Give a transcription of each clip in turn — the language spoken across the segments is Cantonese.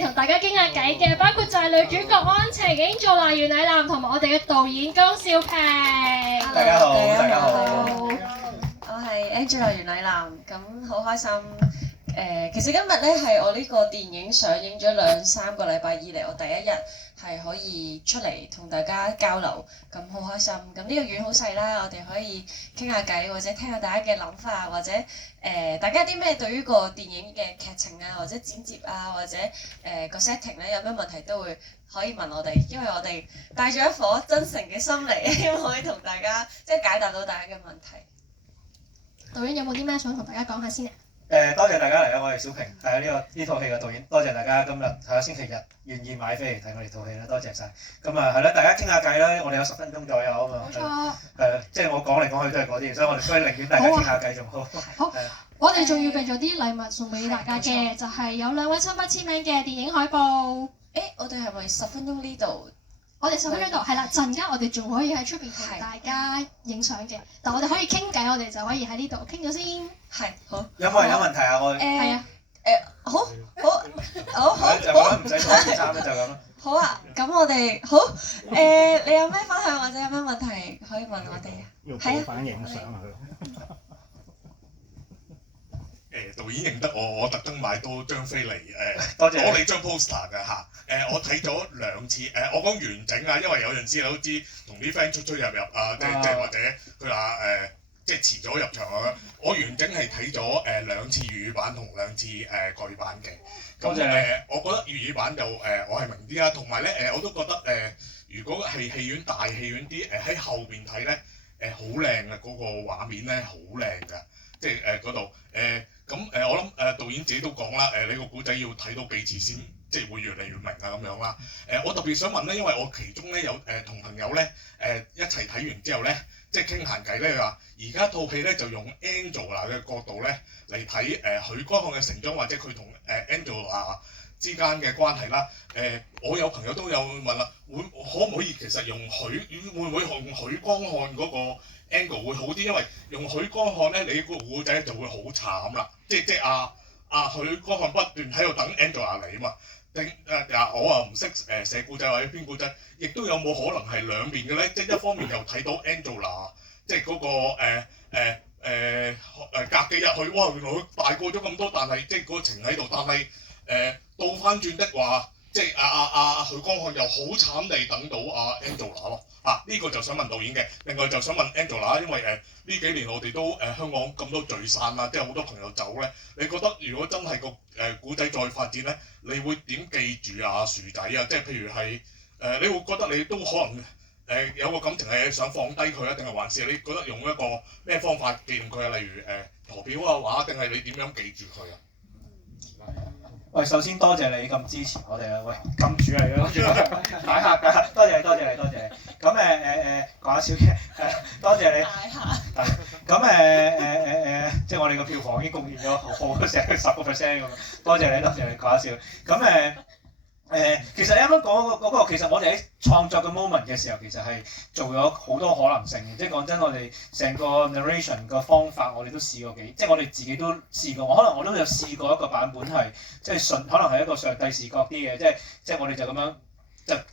嚟同大家傾下偈嘅，包括就係女主角安晴、Angela 袁澧嵐同埋我哋嘅導演江少平。大家好，大家好。我係 Angela 袁澧嵐，咁好開心。其實今日咧係我呢個電影上映咗2-3個禮拜以嚟，我第一日係可以出嚟同大家交流，咁好開心。咁呢個院好細啦，我哋可以傾下偈，或者聽下大家嘅諗法，或者大家有啲咩對於個電影嘅劇情啊，或者剪接啊，或者個 setting 咧有咩問題都會可以問我哋，因為我哋帶咗一顆真誠嘅心嚟，希望可以同大家即係解答到大家嘅問題。導演有冇啲咩想同大家講下先啊？多謝大家嚟啦，我係小平，係呢套戲嘅導演，多謝大家今日係星期日願意買飛嚟睇我哋套戲啦，多謝晒。咁啊係啦，大家傾下偈啦，我哋有10分鐘左右啊嘛。冇錯。即係我講嚟講去都係嗰啲，所以我哋寧願大家傾下偈仲好。好，我哋仲要備咗啲禮物送俾大家嘅，就係有2位親筆簽名嘅電影海報。我哋係咪10分鐘呢度？我哋10分鐘度係啦，陣間我哋仲可以喺出邊同大家影相嘅，但我哋可以傾偈，我哋就可以喺呢度傾咗先。係，好。有冇人有問題啊？我係啊。好。就咁啦，唔使講件衫啦，就咁啦。好啊，咁我哋好你有咩分享或者有咩問題可以問我哋啊？要補翻影相啊佢。導演認得我特登買多張飛嚟多謝攞你張 poster 嘅嚇。我睇咗2次我講完整啊，因為有陣時你都知同啲 friend 出入啊，即係或者佢話即係遲咗入場啊。我完整係睇咗2次粵語版同2次國語版嘅。咁我覺得粵語版就我係明啲啦，同埋咧我都覺得如果係大戲院啲喺後邊睇咧好靚嘅，嗰個畫面咧好靚㗎，即係嗰度咁我諗導演自己都講啦，你個古仔要睇到幾次先，即係會越嚟越明啊咁樣啦。我特別想問咧，因為我其中咧有同朋友咧一齊睇完之後咧，即係傾閒偈咧，佢話而家套戲咧就用 Angela 嘅角度咧嚟睇許光漢嘅成長，或者佢同Angela 之間嘅關係啦。我有朋友都有問啦，可唔可以其實會唔會用許光漢嗰個 angle 會好啲？因為用許光漢咧，你個故仔就會好慘啦。即許光漢不斷喺度等 Angela 嚟啊嘛。我啊唔識寫故仔或者編故仔，亦都有冇可能係兩邊嘅咧？即係一方面又睇到 Angela， 即係嗰個隔幾日去，哇！原來佢大個咗咁多，但係即係嗰個情喺度，但係倒翻轉的話，即係許光漢又好慘地等到Angela 咯。呢個就想問導演嘅。另外就想問 Angela， 因為呢幾年我哋都香港咁多聚散啦，即係好多朋友走咧。你覺得如果真係個古仔再發展咧，你會點記住薯仔啊？即係譬如係你會覺得你都可能有個感情係想放低佢啊，定係還是你覺得用一個咩方法紀念佢啊？例如圖表啊畫，定係你點樣記住佢啊？喂，首先多謝你咁支持我哋啊！喂，金主嚟嘅，大客㗎，多謝你。咁講下笑嘅，多謝你。大客。咁即係我哋個票房已經貢獻咗好成10%咁，多謝你，講下笑。咁其實你啱啱講嗰個，其實我哋喺創作嘅 moment 嘅時候，其實係做咗好多可能性嘅。即係講真，我哋成個 narration 嘅方法，我哋都試過即係我哋自己都試過。可能我都有試過一個版本係即係可能係一個上帝視角啲嘅，即係我哋就咁樣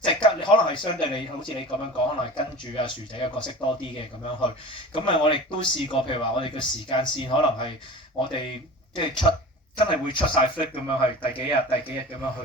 即係跟，可能係相對你好似你咁樣講，可能係跟住薯仔嘅角色多啲嘅咁樣去。咁我哋都試過，譬如話我哋嘅時間線可能係我哋即係真係會出晒 flip 咁樣係第幾日咁樣去，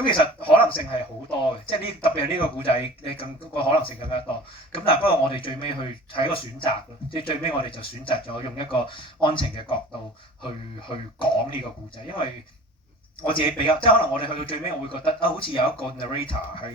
咁其實可能性係好多嘅，即係特別係呢個故仔，你個可能性更加多。咁但係不過我哋最尾去係一個選擇咯，即係最尾我哋就選擇咗用一個安晴嘅角度去講呢個故仔，因為我自己比較，即係可能我哋去到最尾，我會覺得好似有一個 narrator 喺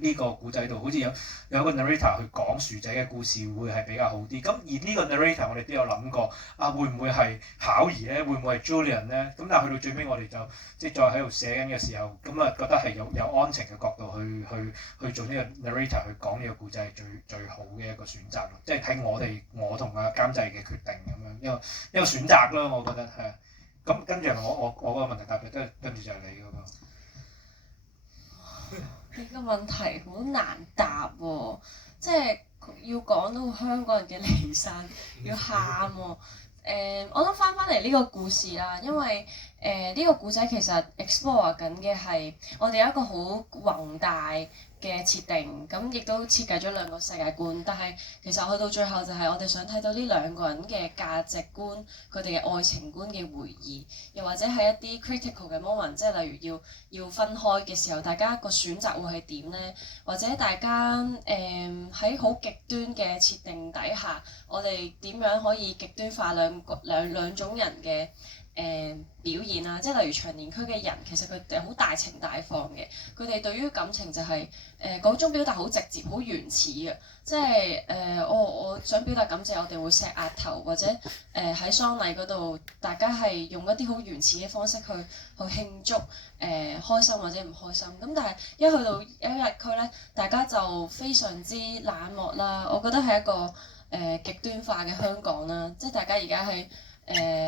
呢個故仔度，好似有一個 narrator 去講薯仔嘅故事，會係比較好啲。咁而呢個 narrator 我哋都有諗過，會唔會係巧兒咧？會唔會係 Julian 咧？咁但係去到最尾，我哋就即係再喺度寫緊嘅時候，咁覺得係有安晴嘅角度去做呢個 narrator 去講呢個故仔係最好嘅一個選擇咯。即係睇我同監製嘅決定咁樣一個選擇咯，我覺得係。咁跟住我嗰個問題答嘅，跟住就係你嗰個。呢個問題好難答喎，即係要講到香港人嘅離散，要喊喎。我諗翻嚟呢個故事啦，因為呢個故仔其實 explore 緊嘅係我哋有一個好宏大嘅設定，咁亦都設計咗兩個世界觀。但係其實去到最後就係我哋想睇到呢兩個人嘅價值觀、佢哋嘅愛情觀嘅回憶，又或者係一啲 critical 嘅 moment，即係例如要分開嘅時候，大家個選擇會係點呢？或者大家喺好極端嘅設定底下，我哋點樣可以極端化兩種人嘅表現啊，即係例如長年區嘅人，其實佢哋好大情大放嘅，佢哋對於感情就係嗰種表達好直接、好原始嘅，即係我想表達感謝，我哋會錫額頭，或者喺喪禮嗰度，大家係用一啲好原始嘅方式去慶祝開心或者唔開心。咁但係一去到一日區咧，大家就非常之冷漠啦。我覺得係一個極端化嘅香港啦，即係大家而家喺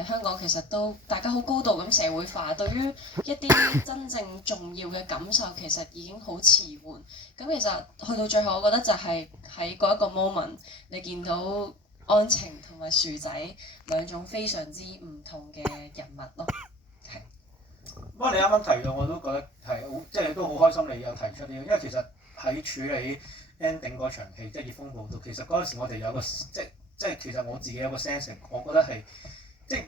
香港其實都大家好高度咁社會化，對於一啲真正重要嘅感受其實已經好遲緩。咁其實去到最後，我覺得就係喺嗰一個 moment， 你見到安晴同埋薯仔兩種非常之唔同嘅人物咯。係。不過你啱啱提到，我都覺得係好，即係都好開心你有提出呢個，因為其實喺處理 ending 嗰場戲，即係《熱風暴》度，其實嗰陣時我哋有個即係其實我自己有個 sense， 我覺得係。即係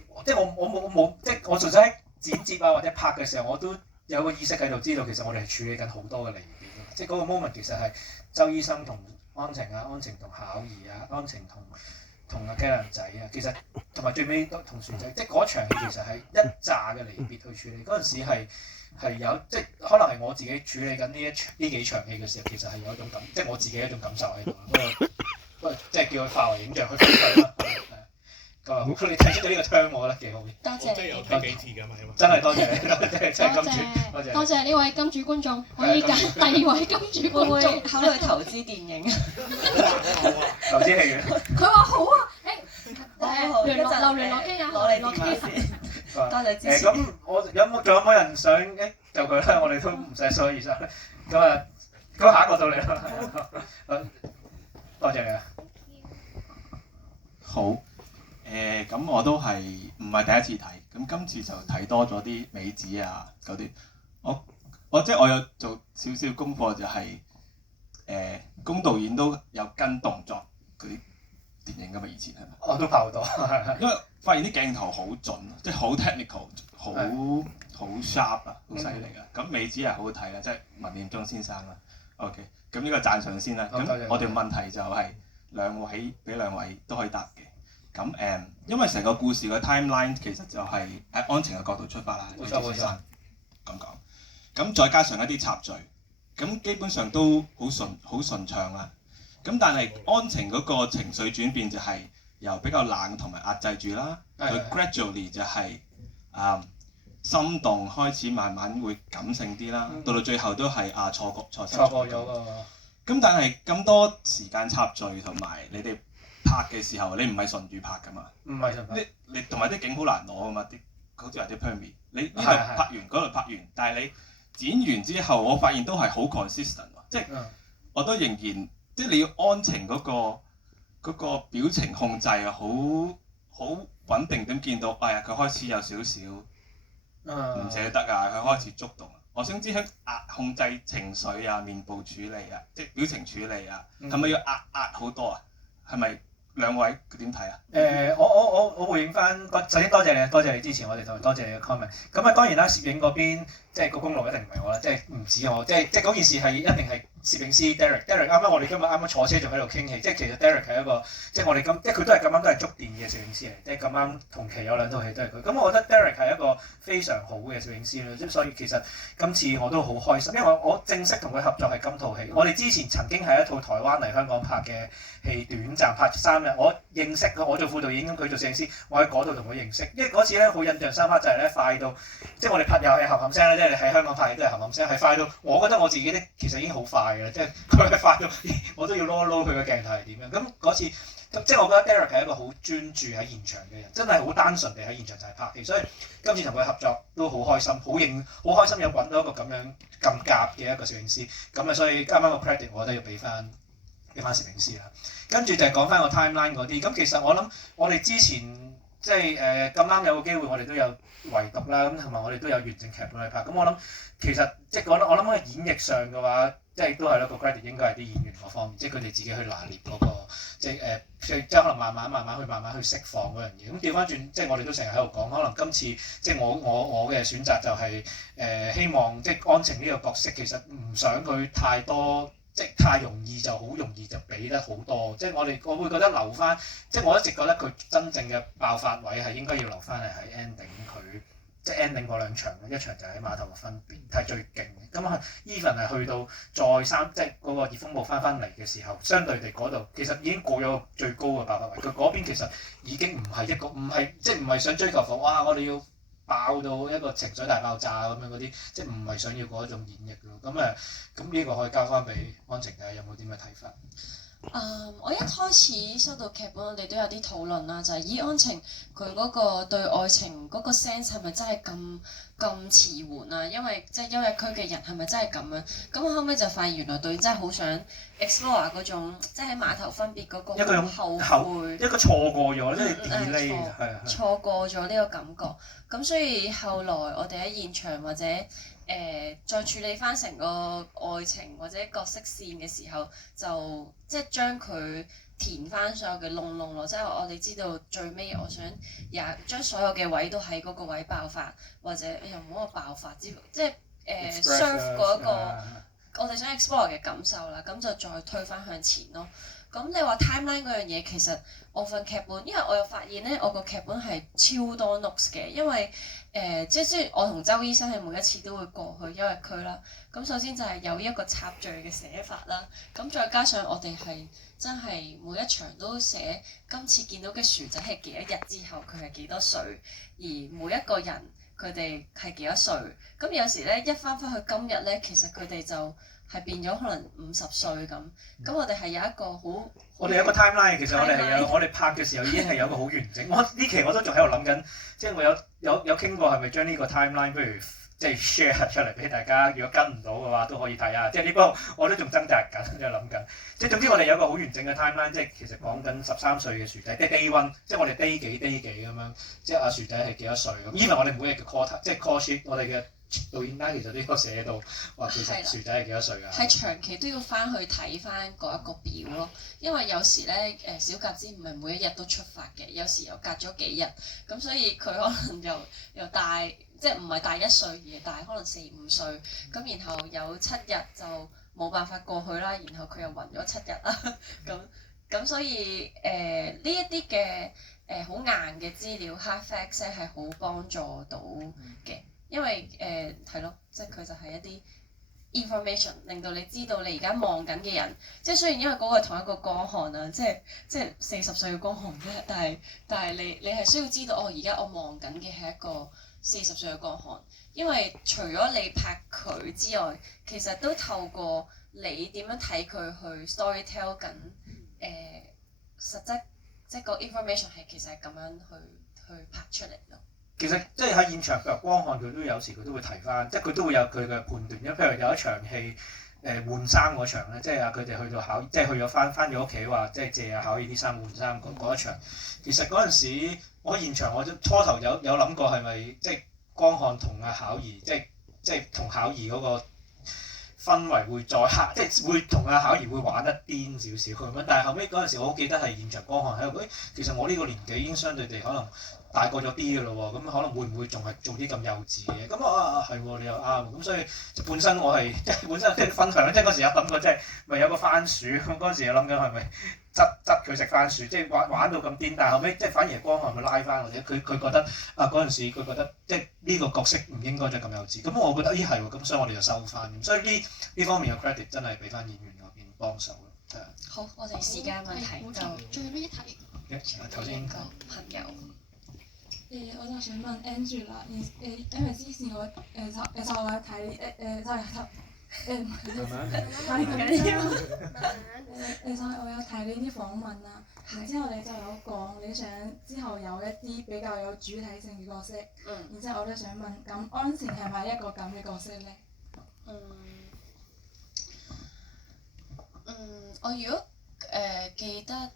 我冇即係我純粹喺剪接啊或者拍嘅時候，我都有個意識喺度知道，其實我哋係處理緊好多嘅離別。即係嗰個 moment 其實係周醫生同安晴啊，安晴同巧兒啊，安晴同阿 Galen 仔啊，其實同埋最尾都同船仔，即係嗰場戲其實係一紮嘅離別去處理。嗰陣時係有即係可能係我自己處理緊呢幾場戲嘅時候，其實係有一種感，即係我自己一種感受喺度。不過即係叫佢化為影像去分享啦。你提出咗呢個 term， 我覺得幾好。多謝你。有睇幾次㗎嘛？真係多謝你，真係金主，多謝呢位金主觀眾，可以揀第二位金主觀眾。會唔會考慮投資電影？投資戲院。佢話好啊，聯絡機啊，攞你電話先。多謝支持。咁我仲有冇人想就佢啦？我哋都唔使所以生。咁啊，咁下一個到你啦。多謝你啊。好。咁我都係唔係第一次睇，咁今次就睇多咗啲美子啊嗰啲，我即係我有做少少功課，就係龔導演都有跟動作嗰啲電影㗎嘛，以前係咪？我都拍好多，因為發現啲鏡頭好準，即係好 technical， 好 sharp 啊，好犀利啊！咁美子係好好睇啦，即係文念中先生啦。OK， 咁呢個讚賞先啦。咁我哋問題就係俾兩位都可以答嘅。咁因為成個故事嘅 timeline 其實就係喺安晴嘅角度出發啦，冇錯咁講。咁再加上一啲插敘，咁基本上都好順暢啦。咁但係安晴嗰個情緒轉變就係由比較冷同埋壓制住啦，佢 gradually 就係心動開始慢慢會感性啲啦，到最後都係錯過咗㗎。咁但係咁多時間插敘同埋你哋拍嘅時候，你唔係順住拍㗎嘛？唔係順拍。你同埋啲景好難攞㗎嘛？好似話啲 permit， 你呢度拍完嗰度拍完，但係你剪完之後，我發現都係好 consistent 喎，即係我都仍然即係你要安晴嗰個表情控制啊，好穩定咁見到，哎呀佢開始有少少唔捨得啊，佢開始觸動。我想知喺控制情緒啊、面部處理啊、即係表情處理啊，係咪要壓好多啊？係咪？兩位點睇啊？我回應翻，首先多謝你支持我哋，同埋多謝你嘅 comment。咁啊當然啦，攝影嗰邊即係個功勞一定唔係我啦，即係唔止我，即係嗰件事係一定係攝影師 Derek 啱啱我哋今日啱啱坐車仲喺度傾戲，即係其實 Derek 係一個即係我哋即係佢都係咁啱都係觸電嘅攝影師嚟，即係咁啱同期有兩套戲都係佢。咁我覺得 Derek 係一個非常好嘅攝影師啦，即所以其實今次我都好開心，因為我正式同佢合作係今套戲。我哋之前曾經係一套台灣嚟香港拍嘅戲，短暫拍3日。我認識佢，我做副導演，咁佢做攝影師，我喺嗰度同佢認識。因為嗰次咧好印象深刻就係咧快到，即係我哋拍又係冚冚聲啦，即係喺香港拍戲都係冚冚聲，係快到我覺得我自己咧其實已經好快嘅，即係佢係快到我都要撈一撈佢嘅鏡頭係點樣。咁嗰次即係我覺得 Derek 係一個好專注喺現場嘅人，真係好單純地喺現場就係拍戲，所以今次同佢合作都好開心，好開心有揾到一個咁夾嘅一個攝影師。咁啊，所以啱啱個 credit 我都要俾翻攝影師啦。跟住就係講翻個 timeline 嗰啲，咁其實我諗我哋之前即係咁啱有個機會，我哋都有圍讀啦，咁同埋我哋都有完整劇本去拍。咁我諗其實即係我諗喺演繹上嘅話，即係都係咯個 credit 應該係啲演員嗰方面，即係佢哋自己去拿捏嗰個即係即係可能慢慢去釋放嗰樣嘢。咁調翻轉，即係我哋都成日喺度講，可能今次即係我嘅選擇就係希望即係安晴呢個角色其實唔想佢太多。即係太容易就好容易就俾得好多，即係我會覺得留翻，即係我一直覺得佢真正嘅爆發位係應該要留翻嚟喺 ending 佢，即係 ending 嗰兩場，一場就喺碼頭嘅分別係最勁嘅。咁啊 even 係去到再三即係嗰個熱風暴翻嚟嘅時候，相對地嗰度其實已經過咗最高嘅爆發位，佢嗰邊其實已經唔係即係唔係想追求哇我哋要爆到一個情緒大爆炸咁樣嗰啲，即係唔係想要嗰種演繹咯。咁呢個可以交翻俾安晴睇下有冇啲咩睇法？我一開始收到劇本，我哋都有啲討論啦，就係以安晴佢嗰個對愛情嗰個 sense 係咪真係咁遲緩啊？因為即係優日區嘅人係咪真係咁樣？咁我後尾就發現原來導演真係好想 explore 嗰種即係喺碼頭分別嗰個後悔，一個錯過咗，即係 delay 係錯過咗呢個感覺。咁所以後來我哋喺現場或者再處理翻成個愛情或者角色線嘅時候，就即係將佢填翻所有嘅窿咯。即係我哋知道最尾我想將所有嘅位都喺嗰個位爆發，或者又唔好話爆發即係serve 嗰一個我哋想 explore 嘅感受啦。咁就再推翻向前咯。咁你話 timeline 嗰樣嘢，其實我份劇本，因為我又發現咧，我個劇本係超多 notes 嘅，因為即係我同周醫生係每一次都會過去優日區啦。咁首先就係有一個插敘嘅寫法啦，咁再加上我哋係真係每一場都寫今次見到嘅薯仔係幾多日之後佢係幾多歲，而每一個人佢哋係幾多歲。咁有時咧一翻去今日咧，其實佢哋就係變咗可能50歲咁，咁我哋係有一個好，我哋有一個 timeline， 其實我哋係有，我哋拍嘅時候已經係有一個好完整。我呢期我都仲喺度諗緊，即係我有傾過係咪將呢個 timeline 不如即係 share 出嚟俾大家，如果跟唔到嘅話都可以睇下。即係呢個我都仲掙扎緊，即係諗緊。即係總之我哋有一個好完整嘅 timeline，即係其實講緊13歲嘅薯仔，即係 day one，即係我哋 day 幾咁樣，即係阿薯仔係幾多歲咁。even 我哋每日嘅 call 即係 call sheet，我哋嘅導演單其實都有寫到話其實薯仔係幾多歲㗎？係長期都要翻去睇翻嗰一個表咯，因為有時咧小鴿子唔係每一日都出發嘅，有時又隔咗幾日，咁所以佢可能又大，即係唔係大1歲而係大可能4、5歲，咁然後有7日就冇辦法過去啦，然後佢又暈咗7日啦，咁所以呢一啲嘅好硬嘅資料 hard facts 係好幫助到嘅。因為係咯，即係佢就係一啲 information，令到你知道你而家望緊嘅人，即係雖然因為嗰個係同一個光漢啊，即係40歲嘅光漢啫，但係你係需要知道而家我望緊嘅係一個40歲嘅光漢，因為除咗你拍佢之外，其實都透過你點樣睇佢去 storytell 緊實質，即係個 information 係其實係咁樣去拍出嚟咯。其實即係喺現場，譬如光漢佢都有時佢都會提翻，即係佢都會有佢嘅判斷。因為譬如有一場戲換衫嗰場咧，即係佢哋去到考，即係去咗翻咗屋企話，即係借考依啲衫換衫嗰一場。其實嗰陣時我現場我初頭有諗過係咪即係光漢同阿巧兒，即係同巧兒嗰個氛圍會再黑，即係會同阿巧兒會玩得癲少少咁樣。但係後尾嗰陣時我好記得係現場光漢喺度，其實我呢個年紀已經相對地可能大個咗啲嘅咯喎，咁可能會唔會仲係做啲咁幼稚嘅嘢？咁係喎，你又啱。咁所以本身我係即係本身即係分享，即係嗰時有諗過，即係咪有個番薯？咁嗰陣時有諗緊係咪執佢食番薯？即係玩到咁癲，但係後尾即係反而係光漢咪拉翻，或者佢覺得嗰陣時佢覺得即係呢個角色唔應該再咁幼稚。咁我覺得係喎，咁所以我哋就收翻。所以呢方面嘅 credit 真係俾翻演員嗰邊幫手咯。係啊。好，我哋時間問題就最尾一題。頭先個朋友。我就想問 Angela，因為之前我就我有睇就我有睇呢啲訪問啦，然之後你就有講你想之後有一啲比較有主體性嘅角色，然之後我都想問，咁安晴係咪一個咁嘅角色咧？我如果記得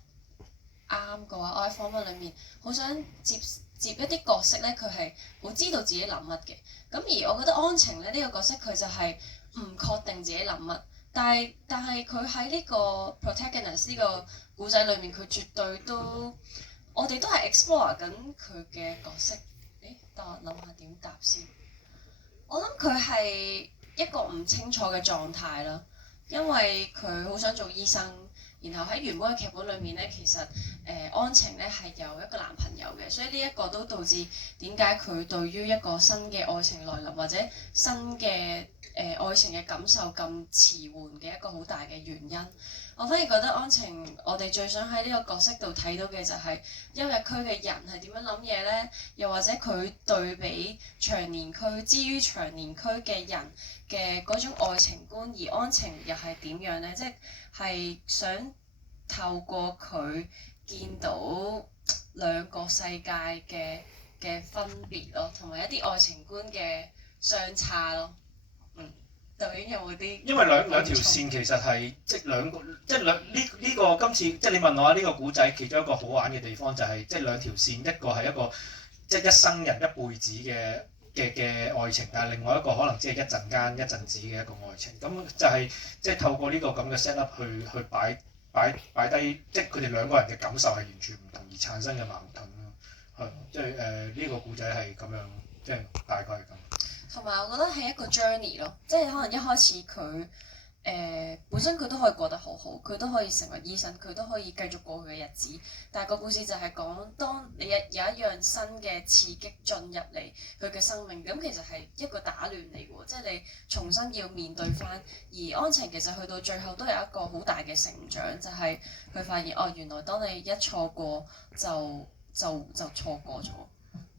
啱嘅話，我喺訪問裡面好想接一啲角色咧，佢係好知道自己諗乜嘅。咁而我覺得安晴咧呢個角色佢就係唔確定自己諗乜，但係佢喺呢個 protagonist 呢個故仔裏面，佢絕對都我哋都係 explore 緊佢嘅角色。等我諗下點答先。我諗佢係一個唔清楚嘅狀態啦，因為佢好想做醫生。然後喺原本嘅劇本裏面咧，其實安晴咧係有一個男朋友嘅，所以呢一個都導致點解佢對於一個新嘅愛情來臨或者新嘅愛情嘅感受咁遲緩嘅一個好大嘅原因。我反而覺得安晴，我哋最想喺呢個角色度睇到嘅就係休日區嘅人係點樣諗嘢咧，又或者佢對比長年區之於長年區嘅人嘅嗰種愛情觀，而安晴又係點樣咧？即係想透過佢見到兩個世界嘅分別咯，同埋一啲愛情觀嘅相差咯。導演有冇啲？因為兩條線其實係即兩個，即兩呢個今次即你問我呢個古仔其中一個好玩嘅地方就係即兩條線，一個係一個即一生人一輩子嘅愛情，但係另外一個可能只係一陣間一陣子嘅一個愛情。咁就係即透過呢個咁嘅 set up 去擺低，即佢哋兩個人嘅感受係完全唔同而產生嘅矛盾咯。係即呢個古仔係咁樣，即大概係咁。同埋我覺得係一個 journey 咯，即係可能一開始佢本身佢都可以過得好好，佢都可以成為醫生，佢都可以繼續過佢嘅日子。但係個故事就係講，當你有一樣新嘅刺激進入嚟佢嘅生命，咁其實係一個打亂嚟嘅喎，即係你重新要面對翻。而安晴其實去到最後都有一個好大嘅成長，就係佢發現哦，原來當你一錯過就錯過咗，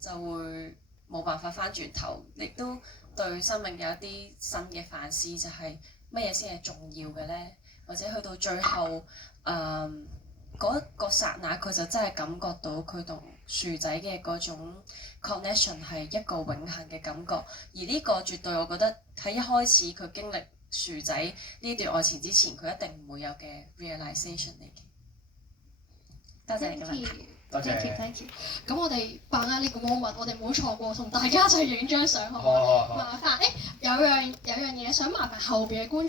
就會冇辦法翻轉頭，亦都對生命有一啲新嘅反思，就係乜嘢先係重要嘅咧？或者去到最後，嗰一個剎那，佢就真係感覺到佢同樹仔嘅嗰種 connection 係一個永恆嘅感覺。而呢個絕對我覺得喺一開始佢經歷樹仔呢段愛情之前，佢一定唔會有嘅 realization 嚟嘅。多謝你嘅問題。多謝。Thank you。咁我哋把握呢個 moment，我哋唔好錯過，同大家一齊影張相好唔好？麻煩有樣嘢想麻煩後邊嘅觀眾。